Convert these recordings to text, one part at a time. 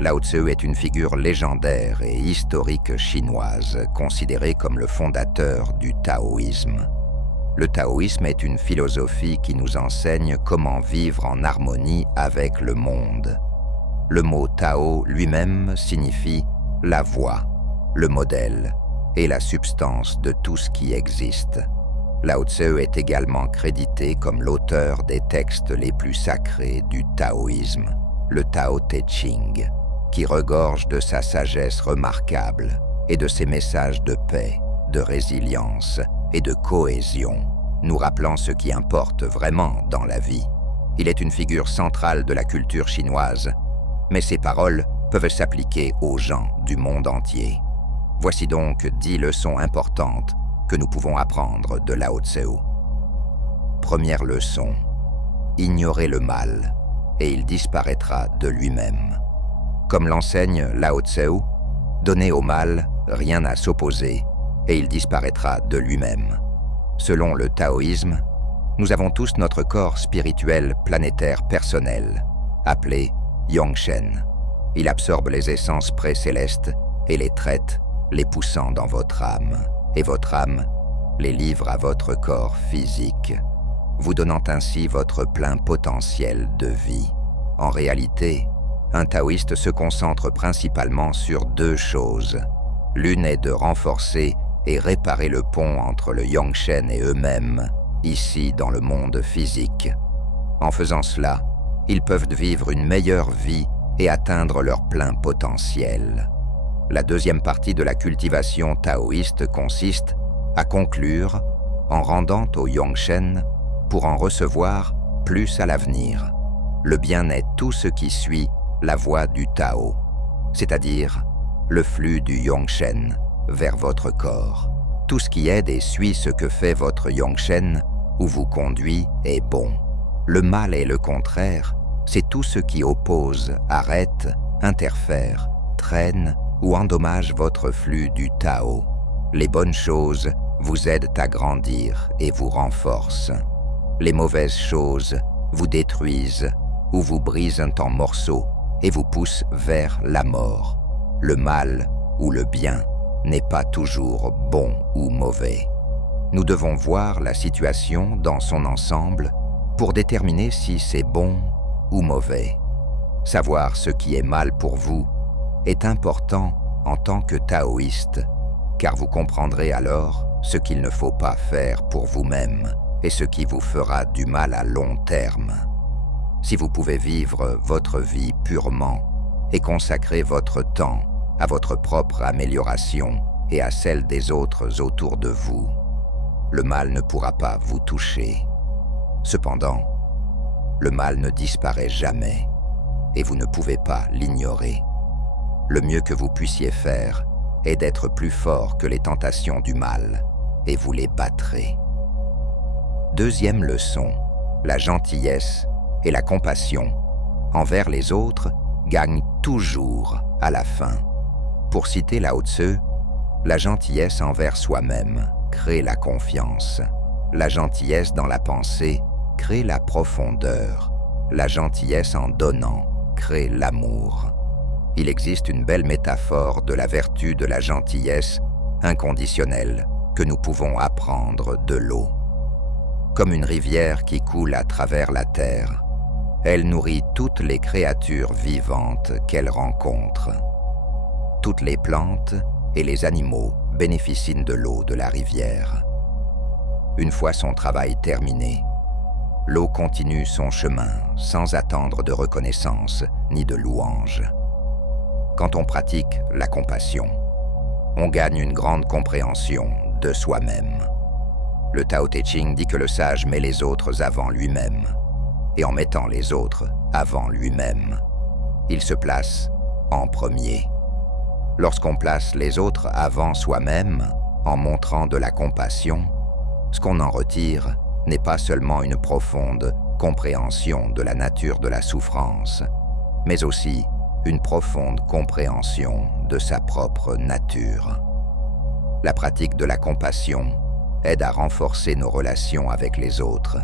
Lao Tzu est une figure légendaire et historique chinoise, considérée comme le fondateur du taoïsme. Le taoïsme est une philosophie qui nous enseigne comment vivre en harmonie avec le monde. Le mot Tao lui-même signifie la voie, le modèle et la substance de tout ce qui existe. Lao Tzu est également crédité comme l'auteur des textes les plus sacrés du taoïsme, le Tao Te Ching, qui regorge de sa sagesse remarquable et de ses messages de paix, de résilience et de cohésion, nous rappelant ce qui importe vraiment dans la vie. Il est une figure centrale de la culture chinoise, mais ses paroles peuvent s'appliquer aux gens du monde entier. Voici donc 10 leçons importantes que nous pouvons apprendre de Lao Tzu. Première leçon, ignorez le mal et il disparaîtra de lui-même. Comme l'enseigne Lao Tzu, donnez au mal rien à s'opposer et il disparaîtra de lui-même. Selon le taoïsme, nous avons tous notre corps spirituel planétaire personnel, appelé Yongshen. Il absorbe les essences précélestes et les traite, les poussant dans votre âme. Et votre âme les livre à votre corps physique, vous donnant ainsi votre plein potentiel de vie. En réalité, un taoïste se concentre principalement sur 2 choses. L'une est de renforcer et réparer le pont entre le Yongshen et eux-mêmes, ici dans le monde physique. En faisant cela, ils peuvent vivre une meilleure vie et atteindre leur plein potentiel. La deuxième partie de la cultivation taoïste consiste à conclure en rendant au Yongshen pour en recevoir plus à l'avenir. Le bien est tout ce qui suit la voie du Tao, c'est-à-dire le flux du Yongshen vers votre corps. Tout ce qui aide et suit ce que fait votre Yongshen ou vous conduit est bon. Le mal est le contraire, c'est tout ce qui oppose, arrête, interfère, traîne ou endommage votre flux du Tao. Les bonnes choses vous aident à grandir et vous renforcent. Les mauvaises choses vous détruisent ou vous brisent en morceaux et vous poussent vers la mort. Le mal ou le bien n'est pas toujours bon ou mauvais. Nous devons voir la situation dans son ensemble pour déterminer si c'est bon ou mauvais. Savoir ce qui est mal pour vous est important en tant que taoïste, car vous comprendrez alors ce qu'il ne faut pas faire pour vous-même et ce qui vous fera du mal à long terme. Si vous pouvez vivre votre vie purement et consacrer votre temps à votre propre amélioration et à celle des autres autour de vous, le mal ne pourra pas vous toucher. Cependant, le mal ne disparaît jamais et vous ne pouvez pas l'ignorer. Le mieux que vous puissiez faire est d'être plus fort que les tentations du mal et vous les battrez. Deuxième leçon, la gentillesse et la compassion envers les autres gagnent toujours à la fin. Pour citer Lao Tzu, la gentillesse envers soi-même crée la confiance. La gentillesse dans la pensée crée la profondeur. La gentillesse en donnant crée l'amour. Il existe une belle métaphore de la vertu de la gentillesse inconditionnelle que nous pouvons apprendre de l'eau. Comme une rivière qui coule à travers la terre, elle nourrit toutes les créatures vivantes qu'elle rencontre. Toutes les plantes et les animaux bénéficient de l'eau de la rivière. Une fois son travail terminé, l'eau continue son chemin sans attendre de reconnaissance ni de louange. Quand on pratique la compassion, on gagne une grande compréhension de soi-même. Le Tao Te Ching dit que le sage met les autres avant lui-même, et en mettant les autres avant lui-même, il se place en premier. Lorsqu'on place les autres avant soi-même, en montrant de la compassion, ce qu'on en retire n'est pas seulement une profonde compréhension de la nature de la souffrance, mais aussi une profonde compréhension de sa propre nature. La pratique de la compassion aide à renforcer nos relations avec les autres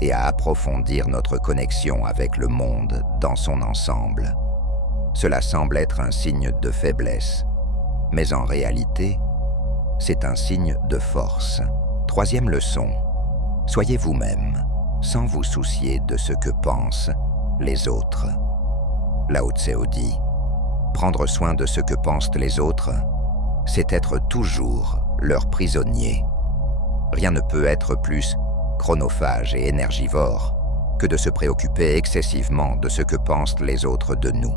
et à approfondir notre connexion avec le monde dans son ensemble. Cela semble être un signe de faiblesse, mais en réalité, c'est un signe de force. Troisième leçon, soyez vous-même, sans vous soucier de ce que pensent les autres. Lao Tse dit, prendre soin de ce que pensent les autres, c'est être toujours leur prisonnier. Rien ne peut être plus chronophage et énergivore que de se préoccuper excessivement de ce que pensent les autres de nous.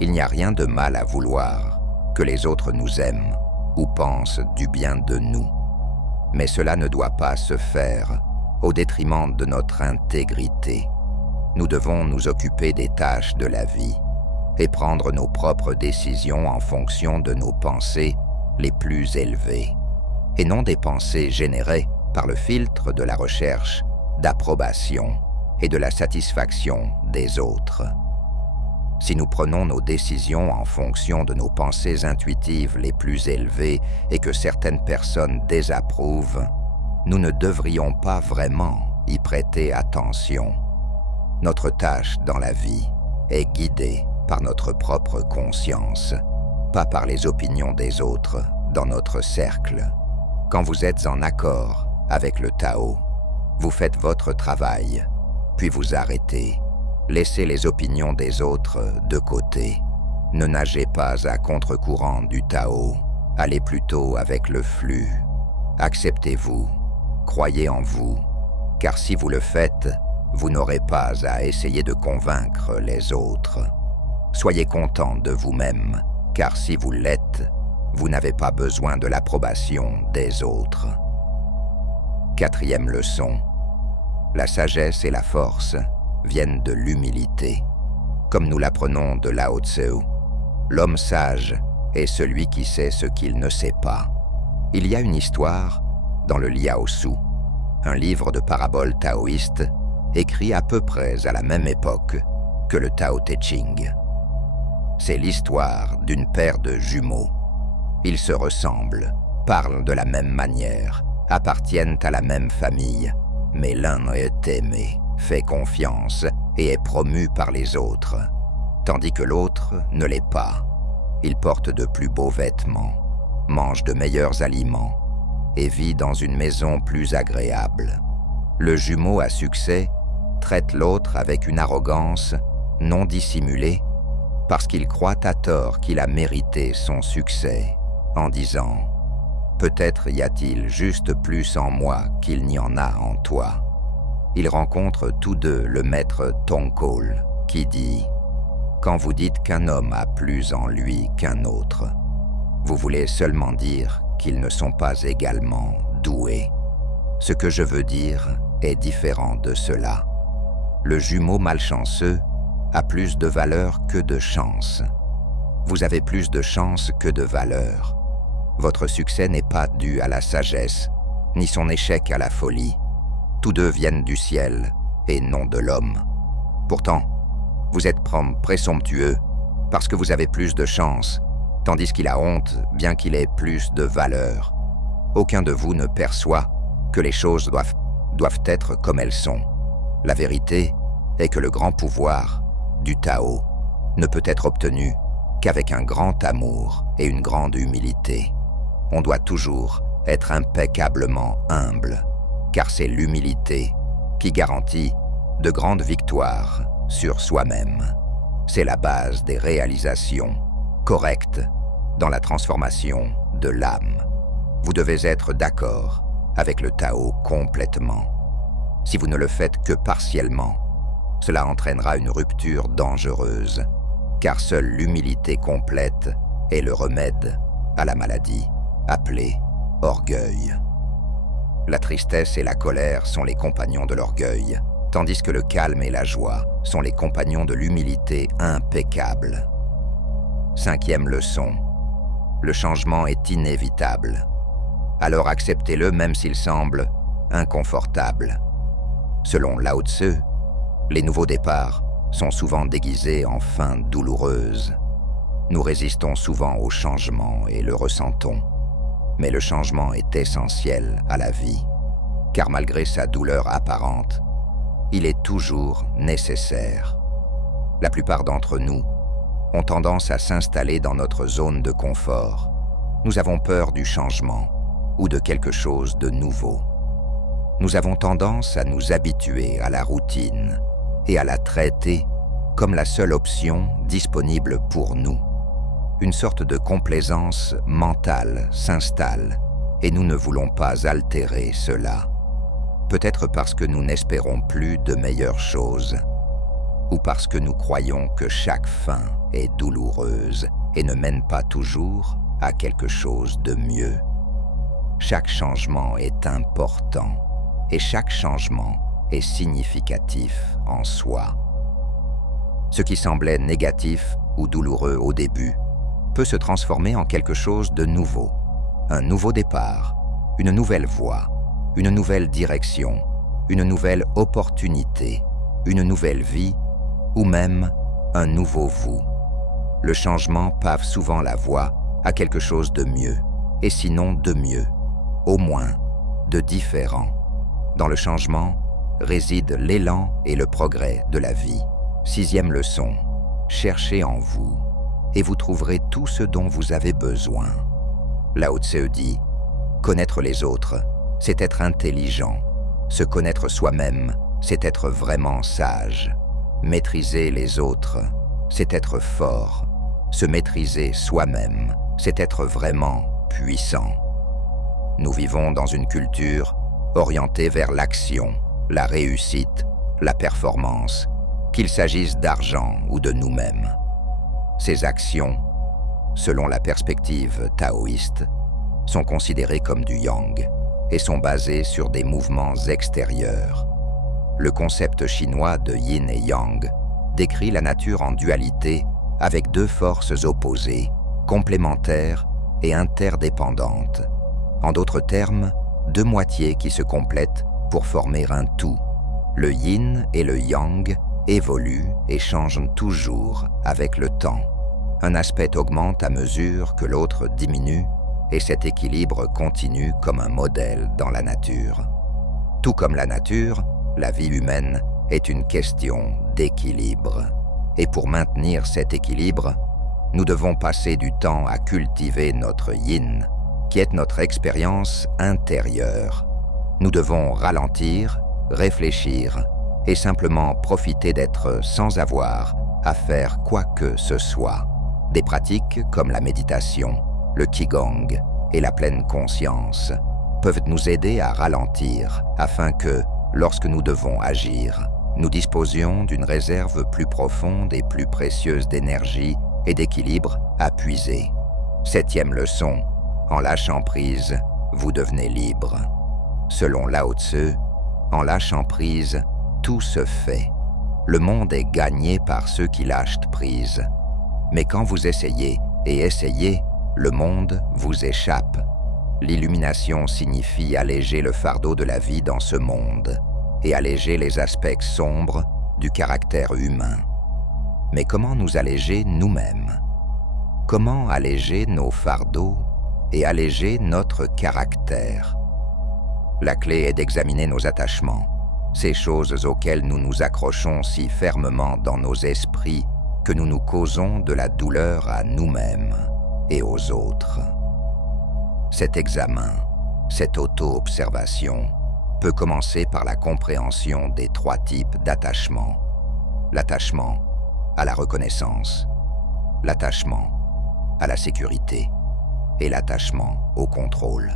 Il n'y a rien de mal à vouloir que les autres nous aiment ou pensent du bien de nous. Mais cela ne doit pas se faire au détriment de notre intégrité. Nous devons nous occuper des tâches de la vie et prendre nos propres décisions en fonction de nos pensées les plus élevées, et non des pensées générées par le filtre de la recherche d'approbation et de la satisfaction des autres. Si nous prenons nos décisions en fonction de nos pensées intuitives les plus élevées et que certaines personnes désapprouvent, nous ne devrions pas vraiment y prêter attention. Notre tâche dans la vie est guidée par notre propre conscience, pas par les opinions des autres dans notre cercle. Quand vous êtes en accord avec le Tao, vous faites votre travail, puis vous arrêtez. Laissez les opinions des autres de côté. Ne nagez pas à contre-courant du Tao. Allez plutôt avec le flux. Acceptez-vous, croyez en vous, car si vous le faites, vous n'aurez pas à essayer de convaincre les autres. Soyez content de vous-même, car si vous l'êtes, vous n'avez pas besoin de l'approbation des autres. Quatrième leçon. La sagesse et la force viennent de l'humilité. Comme nous l'apprenons de Lao Tse, l'homme sage est celui qui sait ce qu'il ne sait pas. Il y a une histoire dans le Liao Su, un livre de paraboles taoïstes écrit à peu près à la même époque que le Tao Te Ching. C'est l'histoire d'une paire de jumeaux. Ils se ressemblent, parlent de la même manière, appartiennent à la même famille, mais l'un est aimé, fait confiance et est promu par les autres, tandis que l'autre ne l'est pas. Il porte de plus beaux vêtements, mange de meilleurs aliments et vit dans une maison plus agréable. Le jumeau à succès traite l'autre avec une arrogance non dissimulée parce qu'il croit à tort qu'il a mérité son succès en disant « Peut-être y a-t-il juste plus en moi qu'il n'y en a en toi ». Ils rencontrent tous deux le maître Tongkol qui dit « Quand vous dites qu'un homme a plus en lui qu'un autre, vous voulez seulement dire qu'ils ne sont pas également doués. Ce que je veux dire est différent de cela. Le jumeau malchanceux a plus de valeur que de chance. Vous avez plus de chance que de valeur. Votre succès n'est pas dû à la sagesse, ni son échec à la folie. Tous deux viennent du ciel et non de l'homme. Pourtant, vous êtes présomptueux parce que vous avez plus de chance, tandis qu'il a honte bien qu'il ait plus de valeur. Aucun de vous ne perçoit que les choses doivent être comme elles sont. La vérité est que le grand pouvoir du Tao ne peut être obtenu qu'avec un grand amour et une grande humilité. On doit toujours être impeccablement humble, car c'est l'humilité qui garantit de grandes victoires sur soi-même. C'est la base des réalisations correctes dans la transformation de l'âme. Vous devez être d'accord avec le Tao complètement. Si vous ne le faites que partiellement, cela entraînera une rupture dangereuse, car seule l'humilité complète est le remède à la maladie appelée orgueil. La tristesse et la colère sont les compagnons de l'orgueil, tandis que le calme et la joie sont les compagnons de l'humilité impeccable. Cinquième leçon. Le changement est inévitable. Alors acceptez-le même s'il semble inconfortable. Selon Lao Tse, les nouveaux départs sont souvent déguisés en fins douloureuses. Nous résistons souvent au changement et le ressentons. Mais le changement est essentiel à la vie, car malgré sa douleur apparente, il est toujours nécessaire. La plupart d'entre nous ont tendance à s'installer dans notre zone de confort. Nous avons peur du changement ou de quelque chose de nouveau. Nous avons tendance à nous habituer à la routine et à la traiter comme la seule option disponible pour nous. Une sorte de complaisance mentale s'installe et nous ne voulons pas altérer cela. Peut-être parce que nous n'espérons plus de meilleures choses, ou parce que nous croyons que chaque fin est douloureuse et ne mène pas toujours à quelque chose de mieux. Chaque changement est important et chaque changement est significatif en soi. Ce qui semblait négatif ou douloureux au début peut se transformer en quelque chose de nouveau, un nouveau départ, une nouvelle voie, une nouvelle direction, une nouvelle opportunité, une nouvelle vie ou même un nouveau vous. Le changement pave souvent la voie à quelque chose de mieux, et sinon de mieux, au moins de différent. Dans le changement réside l'élan et le progrès de la vie. 6e leçon, cherchez en vous et vous trouverez tout ce dont vous avez besoin. Lao Tse dit, connaître les autres, c'est être intelligent. Se connaître soi-même, c'est être vraiment sage. Maîtriser les autres, c'est être fort. Se maîtriser soi-même, c'est être vraiment puissant. Nous vivons dans une culture orientée vers l'action, la réussite, la performance, qu'il s'agisse d'argent ou de nous-mêmes. Ces actions, selon la perspective taoïste, sont considérées comme du yang et sont basées sur des mouvements extérieurs. Le concept chinois de yin et yang décrit la nature en dualité avec deux forces opposées, complémentaires et interdépendantes. En d'autres termes, deux moitiés qui se complètent pour former un tout. Le yin et le yang évoluent et changent toujours avec le temps. Un aspect augmente à mesure que l'autre diminue et cet équilibre continue comme un modèle dans la nature. Tout comme la nature, la vie humaine est une question d'équilibre. Et pour maintenir cet équilibre, nous devons passer du temps à cultiver notre yin, qui est notre expérience intérieure. Nous devons ralentir, réfléchir et simplement profiter d'être sans avoir à faire quoi que ce soit. Des pratiques comme la méditation, le qigong et la pleine conscience peuvent nous aider à ralentir afin que, lorsque nous devons agir, nous disposions d'une réserve plus profonde et plus précieuse d'énergie et d'équilibre à puiser. 7e leçon, en lâchant prise, vous devenez libre. Selon Lao Tse, en lâchant prise, tout se fait. Le monde est gagné par ceux qui lâchent prise. Mais quand vous essayez et essayez, le monde vous échappe. L'illumination signifie alléger le fardeau de la vie dans ce monde et alléger les aspects sombres du caractère humain. Mais comment nous alléger nous-mêmes? Comment alléger nos fardeaux et alléger notre caractère? La clé est d'examiner nos attachements, ces choses auxquelles nous nous accrochons si fermement dans nos esprits que nous nous causons de la douleur à nous-mêmes et aux autres. Cet examen, cette auto-observation, peut commencer par la compréhension des 3 types d'attachement. L'attachement à la reconnaissance, l'attachement à la sécurité et l'attachement au contrôle.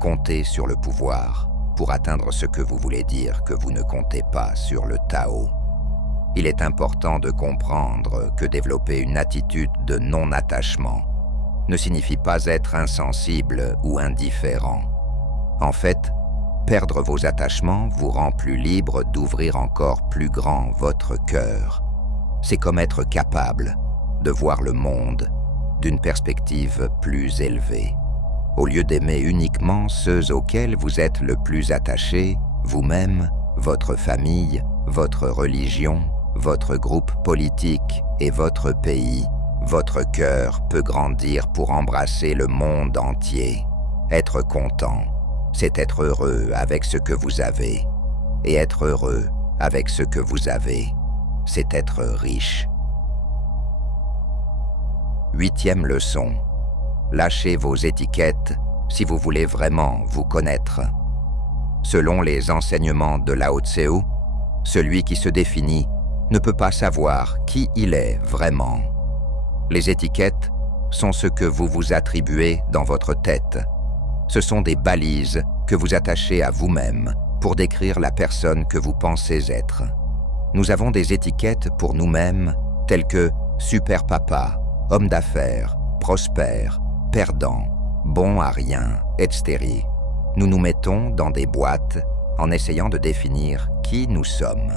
Comptez sur le pouvoir pour atteindre ce que vous voulez dire que vous ne comptez pas sur le Tao. Il est important de comprendre que développer une attitude de non-attachement ne signifie pas être insensible ou indifférent. En fait, perdre vos attachements vous rend plus libre d'ouvrir encore plus grand votre cœur. C'est comme être capable de voir le monde d'une perspective plus élevée. Au lieu d'aimer uniquement ceux auxquels vous êtes le plus attaché, vous-même, votre famille, votre religion, votre groupe politique et votre pays, votre cœur peut grandir pour embrasser le monde entier. Être content, c'est être heureux avec ce que vous avez. Et être heureux avec ce que vous avez, c'est être riche. 8e leçon. Lâchez vos étiquettes si vous voulez vraiment vous connaître. Selon les enseignements de Lao Tse, celui qui se définit ne peut pas savoir qui il est vraiment. Les étiquettes sont ce que vous vous attribuez dans votre tête. Ce sont des balises que vous attachez à vous-même pour décrire la personne que vous pensez être. Nous avons des étiquettes pour nous-mêmes telles que super papa, homme d'affaires, prospère, perdant, bon à rien, etc. Nous nous mettons dans des boîtes en essayant de définir qui nous sommes.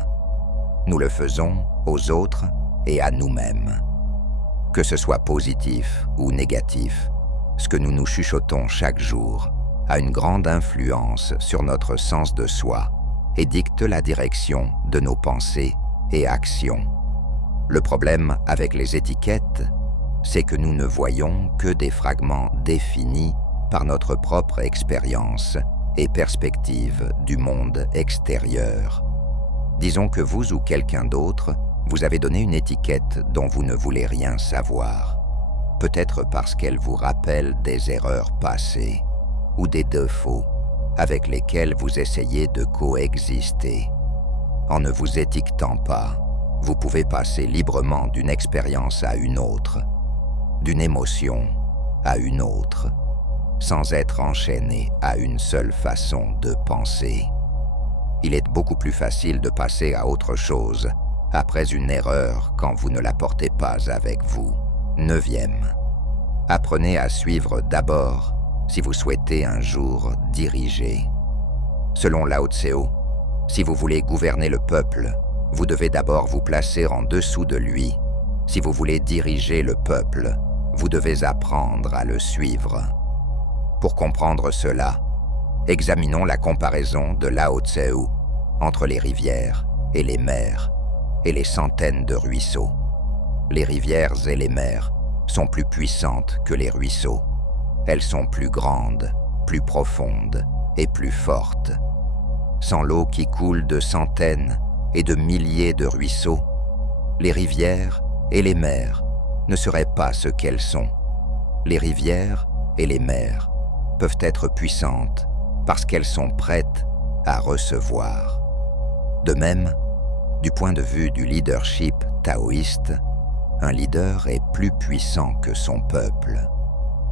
Nous le faisons aux autres et à nous-mêmes. Que ce soit positif ou négatif, ce que nous nous chuchotons chaque jour a une grande influence sur notre sens de soi et dicte la direction de nos pensées et actions. Le problème avec les étiquettes, c'est que nous ne voyons que des fragments définis par notre propre expérience et perspective du monde extérieur. Disons que vous ou quelqu'un d'autre vous avez donné une étiquette dont vous ne voulez rien savoir. Peut-être parce qu'elle vous rappelle des erreurs passées ou des défauts avec lesquels vous essayez de coexister. En ne vous étiquetant pas, vous pouvez passer librement d'une expérience à une autre, d'une émotion à une autre, sans être enchaîné à une seule façon de penser. Il est beaucoup plus facile de passer à autre chose après une erreur quand vous ne la portez pas avec vous. 9e. Apprenez à suivre d'abord si vous souhaitez un jour diriger. Selon Lao Tse, si vous voulez gouverner le peuple, vous devez d'abord vous placer en dessous de lui. Si vous voulez diriger le peuple, vous devez apprendre à le suivre. Pour comprendre cela, examinons la comparaison de Lao Tse entre les rivières et les mers et les centaines de ruisseaux. Les rivières et les mers sont plus puissantes que les ruisseaux. Elles sont plus grandes, plus profondes et plus fortes. Sans l'eau qui coule de centaines et de milliers de ruisseaux, les rivières et les mers ne seraient pas ce qu'elles sont. Les rivières et les mers peuvent être puissantes parce qu'elles sont prêtes à recevoir. De même, du point de vue du leadership taoïste, un leader est plus puissant que son peuple,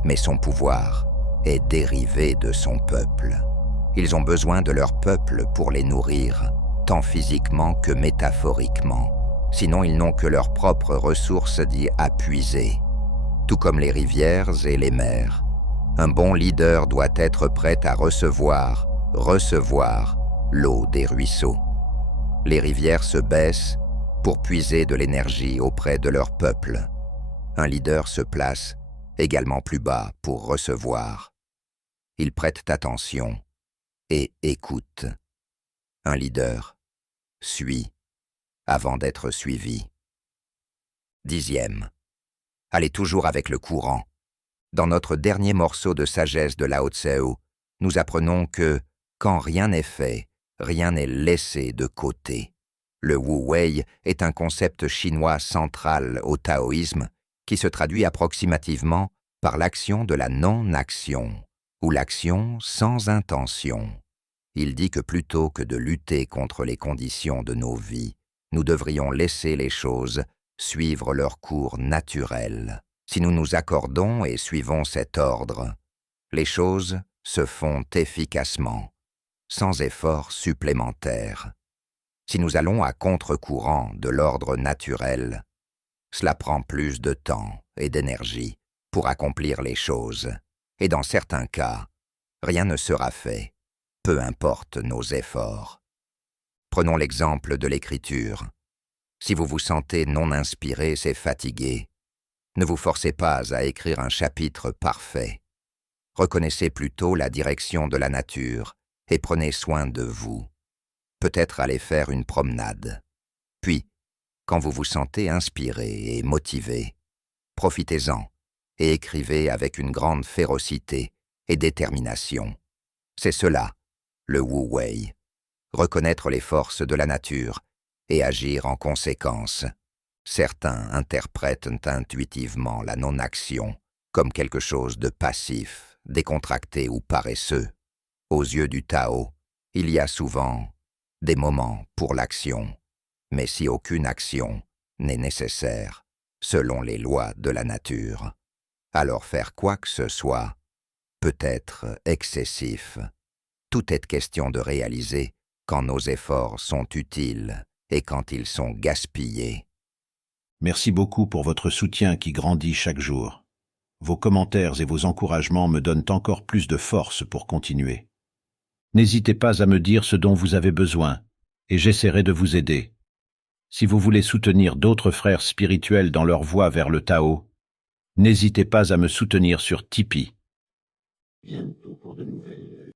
mais son pouvoir est dérivé de son peuple. Ils ont besoin de leur peuple pour les nourrir, tant physiquement que métaphoriquement. Sinon, ils n'ont que leurs propres ressources d'y appuiser. Tout comme les rivières et les mers, un bon leader doit être prêt à recevoir l'eau des ruisseaux. Les rivières se baissent pour puiser de l'énergie auprès de leur peuple. Un leader se place également plus bas pour recevoir. Il prête attention et écoute. Un leader suit avant d'être suivi. 10e. Allez toujours avec le courant. Dans notre dernier morceau de sagesse de Lao Tse, nous apprenons que quand rien n'est fait, rien n'est laissé de côté. Le Wu Wei est un concept chinois central au taoïsme qui se traduit approximativement par l'action de la non-action ou l'action sans intention. Il dit que plutôt que de lutter contre les conditions de nos vies, nous devrions laisser les choses suivre leur cours naturel. Si nous nous accordons et suivons cet ordre, les choses se font efficacement, sans effort supplémentaire. Si nous allons à contre-courant de l'ordre naturel, cela prend plus de temps et d'énergie pour accomplir les choses, et dans certains cas, rien ne sera fait, peu importe nos efforts. Prenons l'exemple de l'écriture. Si vous vous sentez non inspiré, c'est fatigué. Ne vous forcez pas à écrire un chapitre parfait. Reconnaissez plutôt la direction de la nature et prenez soin de vous. Peut-être aller faire une promenade. Puis, quand vous vous sentez inspiré et motivé, profitez-en et écrivez avec une grande férocité et détermination. C'est cela, le Wu Wei. Reconnaître les forces de la nature et agir en conséquence. Certains interprètent intuitivement la non-action comme quelque chose de passif, décontracté ou paresseux. Aux yeux du Tao, il y a souvent des moments pour l'action, mais si aucune action n'est nécessaire, selon les lois de la nature, alors faire quoi que ce soit peut être excessif. Tout est question de réaliser quand nos efforts sont utiles et quand ils sont gaspillés. Merci beaucoup pour votre soutien qui grandit chaque jour. Vos commentaires et vos encouragements me donnent encore plus de force pour continuer. N'hésitez pas à me dire ce dont vous avez besoin, et j'essaierai de vous aider. Si vous voulez soutenir d'autres frères spirituels dans leur voie vers le Tao, n'hésitez pas à me soutenir sur Tipeee. Bientôt pour de nouvelles